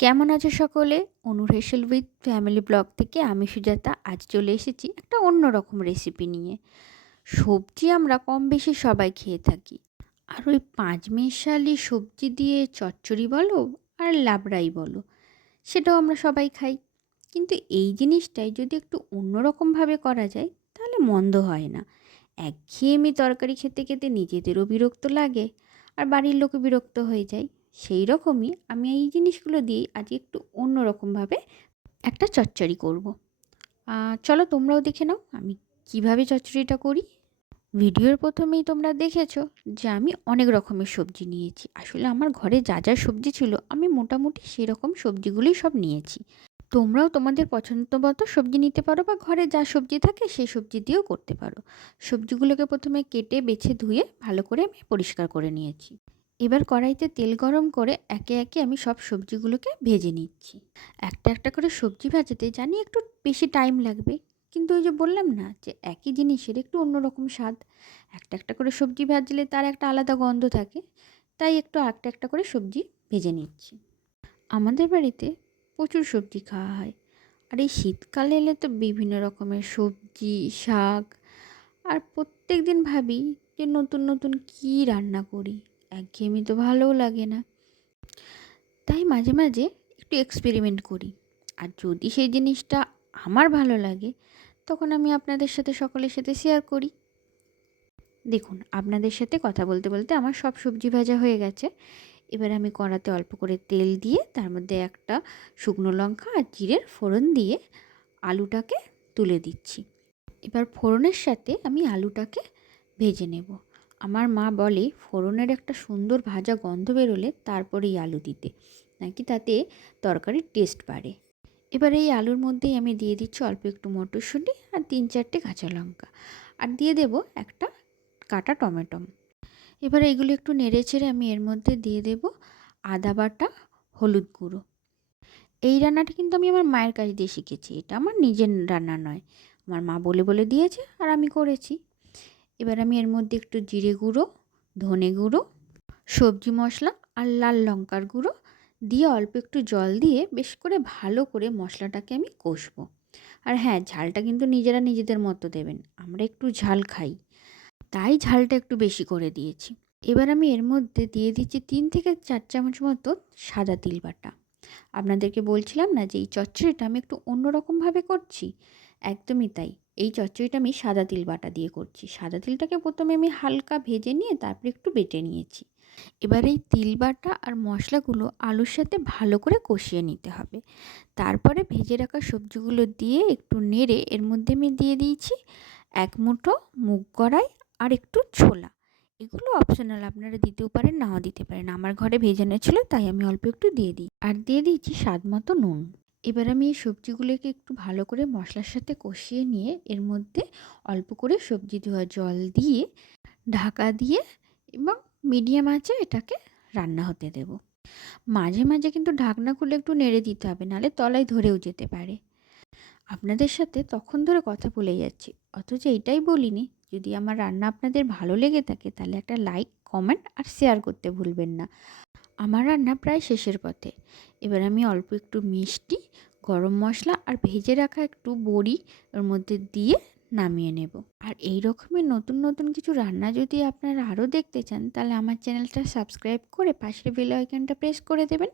কেমন আছো সকলে? অনুর হেসেল উইথ ফ্যামিলি ব্লগ থেকে আমি সুজাতা আজ চলে এসেছি একটা অন্যরকম রেসিপি নিয়ে। সবজি আমরা কম বেশি সবাই খেয়ে থাকি। আর ওই পাঁচমিশালি সবজি দিয়ে চচ্চড়ি বলো আর লাবড়াই বলো, সেটাও আমরা সবাই খাই। কিন্তু এই জিনিসটাই যদি একটু অন্যরকমভাবে করা যায় তাহলে মন্দ হয় না। একঘেয়েমি তরকারি খেতে খেতে নিজেদেরও বিরক্ত লাগে আর বাড়ির লোকও বিরক্ত হয়ে যায়। সেই রকমই আমি এই জিনিসগুলো দিয়েই আজ একটু অন্যরকমভাবে একটা চচ্চড়ি করব। চলো তোমরাও দেখে নাও আমি কিভাবে চচ্চড়িটা করি। ভিডিওর প্রথমেই তোমরা দেখেছো যে আমি অনেক রকমের সবজি নিয়েছি। আসলে আমার ঘরে যা যা সবজি ছিল আমি মোটামুটি সেই রকম সবজিগুলোই সব নিয়েছি। তোমরাও তোমাদের পছন্দ মতো সবজি নিতে পারো বা ঘরে যা সবজি থাকে সেই সবজি দিয়েও করতে পারো। সবজিগুলোকে প্রথমে কেটে বেছে ধুয়ে ভালো করে আমি পরিষ্কার করে নিয়েছি। এবার কড়াইতে তেল গরম করে একে একে আমি সব সবজিগুলোকে ভেজে নিচ্ছি। একটা একটা করে সবজি ভাজতে জানি একটু বেশি টাইম লাগবে, কিন্তু ওই যে বললাম না যে একই জিনিসের একটু অন্যরকম স্বাদ। একটা একটা করে সবজি ভাজলে তার একটা আলাদা গন্ধ থাকে, তাই একটু একটা একটা করে সবজি ভেজে নিচ্ছি। আমাদের বাড়িতে প্রচুর সবজি খাওয়া হয়, আর এই শীতকালে এলে তো বিভিন্ন রকমের সবজি, শাক। আর প্রত্যেক দিন ভাবি যে নতুন নতুন কী রান্না করি, একঘেয়েমি তো ভালোও লাগে না। তাই মাঝে মাঝে একটু এক্সপেরিমেন্ট করি, আর যদি সেই জিনিসটা আমার ভালো লাগে তখন আমি আপনাদের সাথে সকলের সাথে শেয়ার করি। দেখুন, আপনাদের সাথে কথা বলতে বলতে আমার সব সবজি ভাজা হয়ে গেছে। এবার আমি কড়াতে অল্প করে তেল দিয়ে তার মধ্যে একটা শুকনো লঙ্কা আর জিরের ফোড়ন দিয়ে আলুটাকে তুলে দিচ্ছি। এবার ফোড়নের সাথে আমি আলুটাকে ভেজে নেব। আমার মা বলে ফোড়নের একটা সুন্দর ভাজা গন্ধ বেরোলে তারপরেই আলু দিতে, নাকি তাতে তরকারির টেস্ট বাড়ে। এবার এই আলুর মধ্যেই আমি দিয়ে দিচ্ছি অল্প একটু মটরশুঁটি আর 3-4টে কাঁচা লঙ্কা, আর দিয়ে দেব একটা কাটা টমেটো। এবার এগুলো একটু নেড়ে চেড়ে আমি এর মধ্যে দিয়ে দেব আদা বাটা, হলুদ গুঁড়ো। এই রান্নাটা কিন্তু আমি আমার মায়ের কাছ দিয়ে শিখেছি, এটা আমার নিজের রান্না নয়, আমার মা বলে বলে দিয়েছে আর আমি করেছি। এবার আমি এর মধ্যে একটু জিরে গুঁড়ো, ধনে গুঁড়ো, সবজি মশলা আর লাল লঙ্কার গুঁড়ো দিয়ে অল্প একটু জল দিয়ে বেশ করে ভালো করে মশলাটাকে আমি কষবো। আর হ্যাঁ, ঝালটা কিন্তু নিজেরা নিজেদের মতো দেবেন, আমরা একটু ঝাল খাই, তাই ঝালটা একটু বেশি করে দিয়েছি। এবার আমি এর মধ্যে দিয়ে দিচ্ছি 3 থেকে 4 চামচ মতো সাদা তিল বাটা। আপনাদেরকে বলছিলাম না যে এই চচ্চড়িটা আমি একটু অন্যরকমভাবে করছি, একদমই তাই। এই চচ্চড়িটা আমি সাদা তিল বাটা দিয়ে করছি। সাদা তিলটাকে প্রথমে আমি হালকা ভেজে নিয়ে তারপর একটু বেটে নিয়েছি। এবার এই তিল বাটা আর মশলাগুলো আলুর সাথে ভালো করে কষিয়ে নিতে হবে। তারপরে ভেজে রাখা সবজিগুলো দিয়ে একটু নেড়ে এর মধ্যে আমি দিয়ে দিয়েছি 1 মুঠো মুগ কড়াই আর একটু ছোলা। এগুলো অপশনাল, আপনারা দিতেও পারেন নাও দিতে পারেন। আমার ঘরে ভেজানো ছিল তাই আমি অল্প একটু দিয়ে দিই, আর দিয়ে দিয়েছি স্বাদ মতো নুন। এবার আমি এই সবজিগুলোকে একটু ভালো করে মশলার সাথে কষিয়ে নিয়ে এর মধ্যে অল্প করে সবজি ধোয়া জল দিয়ে ঢাকা দিয়ে এবং মিডিয়াম আঁচে এটাকে রান্না হতে দেব। মাঝে মাঝে কিন্তু ঢাকনা খুলে একটু নেড়ে দিতে হবে, নাহলে তলায় ধরেও যেতে পারে। আপনাদের সাথে তখন ধরে কথা বলে যাচ্ছি অথচ এটাই বলিনি, যদি আমার রান্না আপনাদের ভালো লেগে থাকে তাহলে একটা লাইক, কমেন্ট আর শেয়ার করতে ভুলবেন না। আমার রান্না প্রায় শেষের পথে। এবার আমি অল্প একটু মিষ্টি, গরম মশলা আর ভেজে রাখা একটু বড়ি ওর মধ্যে দিয়ে নামিয়ে নেব। আর এই রকমের নতুন নতুন কিছু রান্না যদি আপনারা আরও দেখতে চান তাহলে আমার চ্যানেলটা সাবস্ক্রাইব করে পাশের বেল আইকনটা প্রেস করে দেবেন।